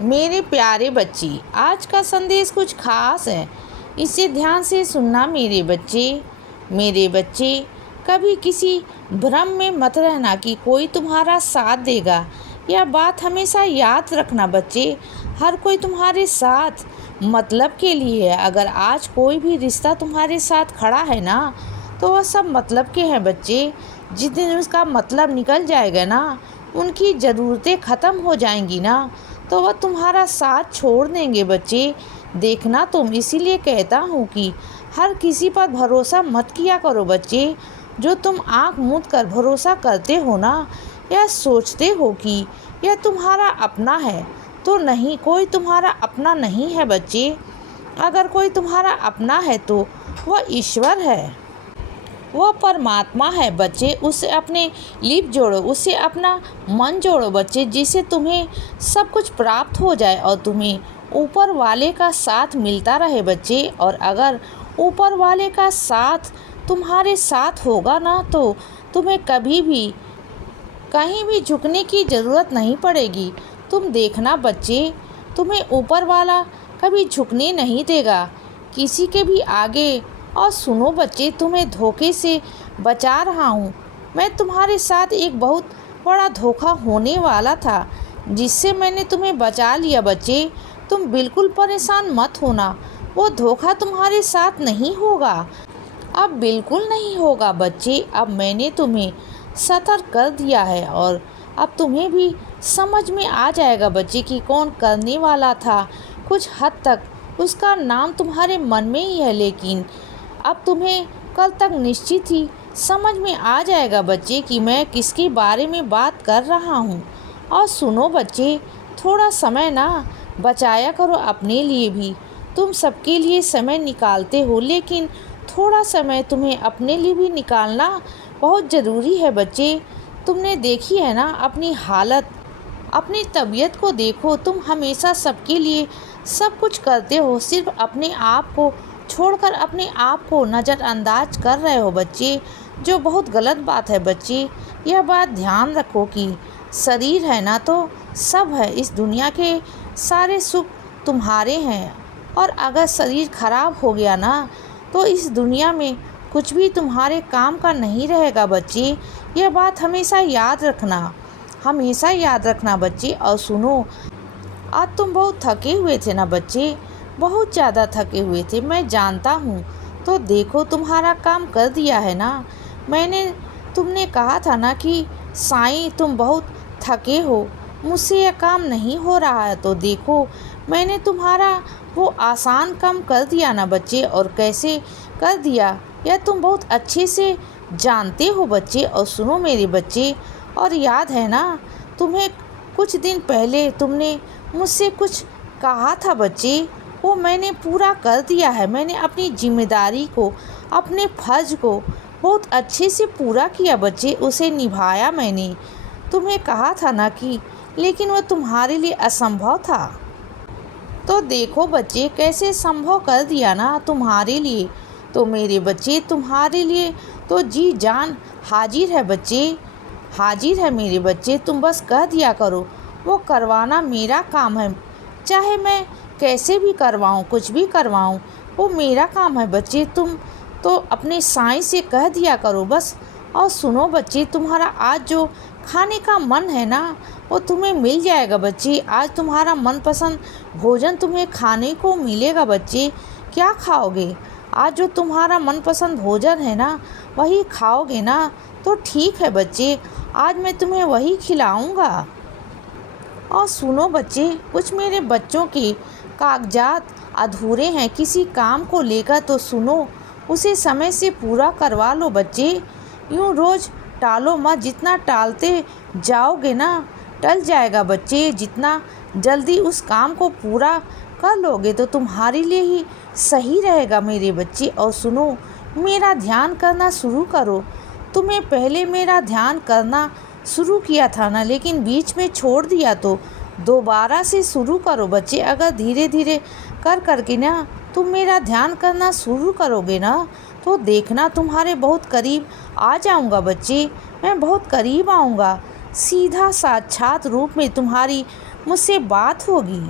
मेरे प्यारे बच्चे, आज का संदेश कुछ खास है। इसे ध्यान से सुनना मेरे बच्चे। मेरे बच्चे, कभी किसी भ्रम में मत रहना कि कोई तुम्हारा साथ देगा। यह बात हमेशा याद रखना बच्चे, हर कोई तुम्हारे साथ मतलब के लिए है। अगर आज कोई भी रिश्ता तुम्हारे साथ खड़ा है ना, तो वह सब मतलब के हैं बच्चे। जिस दिन उसका मतलब निकल जाएगा ना, उनकी ज़रूरतें ख़त्म हो जाएंगी ना, तो वह तुम्हारा साथ छोड़ देंगे बच्चे। देखना तुम, इसीलिए कहता हूँ कि हर किसी पर भरोसा मत किया करो बच्चे। जो तुम आँख मूंद कर भरोसा करते हो ना, या सोचते हो कि यह तुम्हारा अपना है, तो नहीं, कोई तुम्हारा अपना नहीं है बच्चे। अगर कोई तुम्हारा अपना है तो वह ईश्वर है, वह परमात्मा है बच्चे। उससे अपने लिप जोड़ो, उससे अपना मन जोड़ो बच्चे, जिससे तुम्हें सब कुछ प्राप्त हो जाए और तुम्हें ऊपर वाले का साथ मिलता रहे बच्चे। और अगर ऊपर वाले का साथ तुम्हारे साथ होगा ना, तो तुम्हें कभी भी कहीं भी झुकने की ज़रूरत नहीं पड़ेगी। तुम देखना बच्चे, तुम्हें ऊपर वाला कभी झुकने नहीं देगा किसी के भी आगे। और सुनो बच्चे, तुम्हें धोखे से बचा रहा हूँ। मैं तुम्हारे साथ एक बहुत बड़ा धोखा होने वाला था, जिससे मैंने तुम्हें बचा लिया बच्चे। तुम बिल्कुल परेशान मत होना, वो धोखा तुम्हारे साथ नहीं होगा, अब बिल्कुल नहीं होगा बच्चे। अब मैंने तुम्हें सतर्क कर दिया है और अब तुम्हें भी समझ में आ जाएगा बच्चे कि कौन करने वाला था। कुछ हद तक उसका नाम तुम्हारे मन में ही है, लेकिन अब तुम्हें कल तक निश्चित ही समझ में आ जाएगा बच्चे कि मैं किसके बारे में बात कर रहा हूँ। और सुनो बच्चे, थोड़ा समय ना बचाया करो अपने लिए भी। तुम सबके लिए समय निकालते हो, लेकिन थोड़ा समय तुम्हें अपने लिए भी निकालना बहुत ज़रूरी है बच्चे। तुमने देखी है ना अपनी हालत, अपनी तबीयत को देखो। तुम हमेशा सबके लिए सब कुछ करते हो, सिर्फ अपने आप को छोड़कर अपने आप को नज़रअंदाज कर रहे हो बच्चे, जो बहुत गलत बात है बच्चे। यह बात ध्यान रखो कि शरीर है ना तो सब है, इस दुनिया के सारे सुख तुम्हारे हैं। और अगर शरीर खराब हो गया ना, तो इस दुनिया में कुछ भी तुम्हारे काम का नहीं रहेगा बच्चे। यह बात हमेशा याद रखना, हमेशा याद रखना बच्चे। और सुनो, आज तुम बहुत थके हुए थे ना बच्चे, बहुत ज़्यादा थके हुए थे, मैं जानता हूँ। तो देखो, तुम्हारा काम कर दिया है ना मैंने। तुमने कहा था ना कि साईं तुम बहुत थके हो, मुझसे यह काम नहीं हो रहा है, तो देखो मैंने तुम्हारा वो आसान काम कर दिया ना बच्चे। और कैसे कर दिया यह तुम बहुत अच्छे से जानते हो बच्चे। और सुनो मेरे बच्चे, और याद है ना तुम्हें कुछ दिन पहले तुमने मुझसे कुछ कहा था बच्चे, वो मैंने पूरा कर दिया है। मैंने अपनी जिम्मेदारी को, अपने फर्ज को बहुत अच्छे से पूरा किया बच्चे, उसे निभाया मैंने। तुम्हें कहा था ना कि लेकिन वह तुम्हारे लिए असंभव था, तो देखो बच्चे कैसे संभव कर दिया ना तुम्हारे लिए। तो मेरे बच्चे, तुम्हारे लिए तो जी जान हाजिर है बच्चे, हाजिर है मेरे बच्चे। तुम बस कह दिया करो, वो करवाना मेरा काम है। चाहे मैं कैसे भी करवाऊँ, कुछ भी करवाऊँ, वो मेरा काम है बच्चे। तुम तो अपने साईं से कह दिया करो बस। और सुनो बच्चे, तुम्हारा आज जो खाने का मन है ना, वो तुम्हें मिल जाएगा बच्चे। आज तुम्हारा मनपसंद भोजन तुम्हें खाने को मिलेगा बच्चे। क्या खाओगे? आज जो तुम्हारा मनपसंद भोजन है ना, वही खाओगे ना, तो ठीक है बच्चे, आज मैं तुम्हें वही खिलाऊँगा। और सुनो बच्चे, कुछ मेरे बच्चों के कागजात अधूरे हैं किसी काम को लेकर, तो सुनो, उसे समय से पूरा करवा लो बच्चे। यूँ रोज़ टालो मत, जितना टालते जाओगे ना टल जाएगा बच्चे। जितना जल्दी उस काम को पूरा कर लोगे तो तुम्हारे लिए ही सही रहेगा मेरे बच्चे। और सुनो, मेरा ध्यान करना शुरू करो। तुम्हें पहले मेरा ध्यान करना शुरू किया था ना, लेकिन बीच में छोड़ दिया, तो दोबारा से शुरू करो बच्चे। अगर धीरे धीरे कर करके ना तुम मेरा ध्यान करना शुरू करोगे ना, तो देखना तुम्हारे बहुत करीब आ जाऊंगा बच्चे। मैं बहुत करीब आऊँगा, सीधा साक्षात रूप में तुम्हारी मुझसे बात होगी।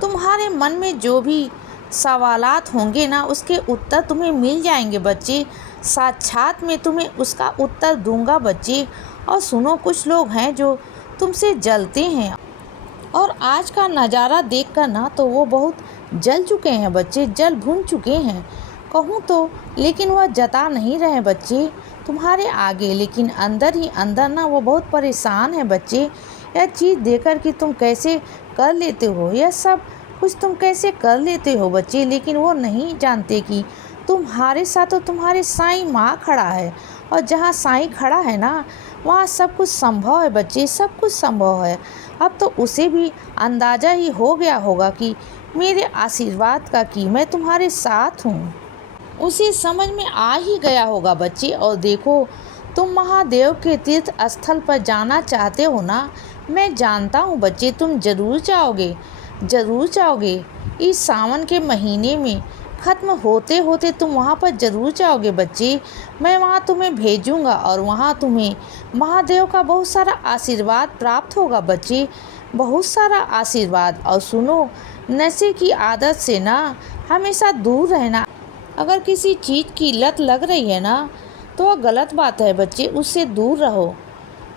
तुम्हारे मन में जो भी सवालात होंगे ना, उसके उत्तर तुम्हें मिल जाएंगे बच्चे। साक्षात मैं तुम्हें उसका उत्तर दूंगा बच्चे। और सुनो, कुछ लोग हैं जो तुमसे जलते हैं और आज का नज़ारा देखकर ना तो वो बहुत जल चुके हैं बच्चे, जल भुन चुके हैं कहूँ तो। लेकिन वह जता नहीं रहे बच्चे तुम्हारे आगे, लेकिन अंदर ही अंदर ना वो बहुत परेशान है बच्चे। यह चीज़ देखकर कि तुम कैसे कर लेते हो, यह सब कुछ तुम कैसे कर लेते हो बच्चे, लेकिन वो नहीं जानते कि तुम्हारे साथ तो तुम्हारे साईं माँ खड़ा है। और जहाँ साईं खड़ा है ना, वहाँ सब कुछ संभव है बच्चे, सब कुछ संभव है। अब तो उसे भी अंदाज़ा ही हो गया होगा कि मेरे आशीर्वाद का कि मैं तुम्हारे साथ हूँ। उसे समझ में आ ही गया होगा बच्चे। और देखो, तुम महादेव के तीर्थ स्थल पर जाना चाहते हो ना, मैं जानता हूँ बच्चे, तुम ज़रूर जाओगे, ज़रूर जाओगे। इस सावन के महीने में ख़त्म होते होते तुम वहाँ पर ज़रूर जाओगे बच्चे। मैं वहाँ तुम्हें भेजूँगा और वहाँ तुम्हें महादेव का बहुत सारा आशीर्वाद प्राप्त होगा बच्चे, बहुत सारा आशीर्वाद। और सुनो, नशे की आदत से ना हमेशा दूर रहना। अगर किसी चीज़ की लत लग रही है ना, तो वह गलत बात है बच्चे, उससे दूर रहो।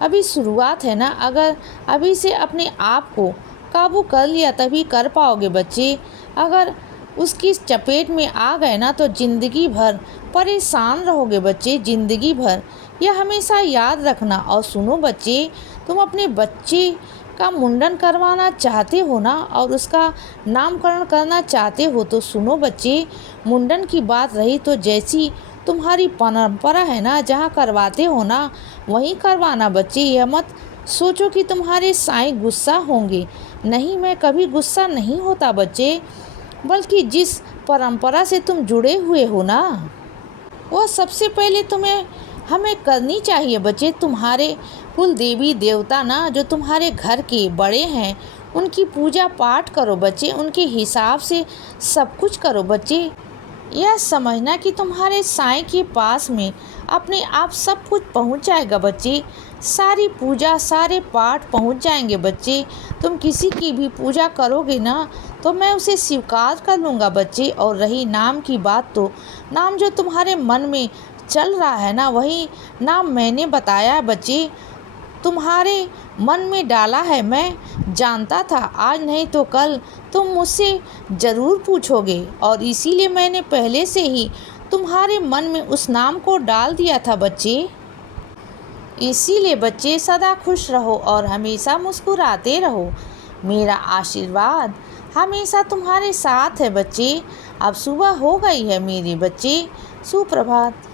अभी शुरुआत है ना, अगर अभी से अपने आप को काबू कर लिया तभी कर पाओगे बच्चे। अगर उसकी चपेट में आ गए ना तो ज़िंदगी भर परेशान रहोगे बच्चे, ज़िंदगी भर। यह हमेशा याद रखना। और सुनो बच्चे, तुम अपने बच्चे का मुंडन करवाना चाहते हो ना और उसका नामकरण करना चाहते हो, तो सुनो बच्चे, मुंडन की बात रही तो जैसी तुम्हारी परंपरा है ना, जहाँ करवाते हो ना वहीं करवाना बच्चे। यह मत सोचो कि तुम्हारे साईं गुस्सा होंगे, नहीं, मैं कभी गुस्सा नहीं होता बच्चे। बल्कि जिस परंपरा से तुम जुड़े हुए हो ना, वह सबसे पहले हमें करनी चाहिए बच्चे। तुम्हारे कुल देवी देवता ना जो तुम्हारे घर के बड़े हैं, उनकी पूजा पाठ करो बच्चे, उनके हिसाब से सब कुछ करो बच्चे। यह समझना कि तुम्हारे साईं के पास में अपने आप सब कुछ पहुंच जाएगा बच्चे, सारी पूजा सारे पाठ पहुंच जाएंगे बच्चे। तुम किसी की भी पूजा करोगे ना तो मैं उसे स्वीकार कर लूँगा बच्चे। और रही नाम की बात, तो नाम जो तुम्हारे मन में चल रहा है ना, वही नाम मैंने बताया है बच्चे, तुम्हारे मन में डाला है। मैं जानता था आज नहीं तो कल तुम मुझसे ज़रूर पूछोगे, और इसीलिए मैंने पहले से ही तुम्हारे मन में उस नाम को डाल दिया था बच्चे। इसीलिए बच्चे सदा खुश रहो और हमेशा मुस्कुराते रहो। मेरा आशीर्वाद हमेशा तुम्हारे साथ है बच्चे। अब सुबह हो गई है मेरे बच्चे, सुप्रभात।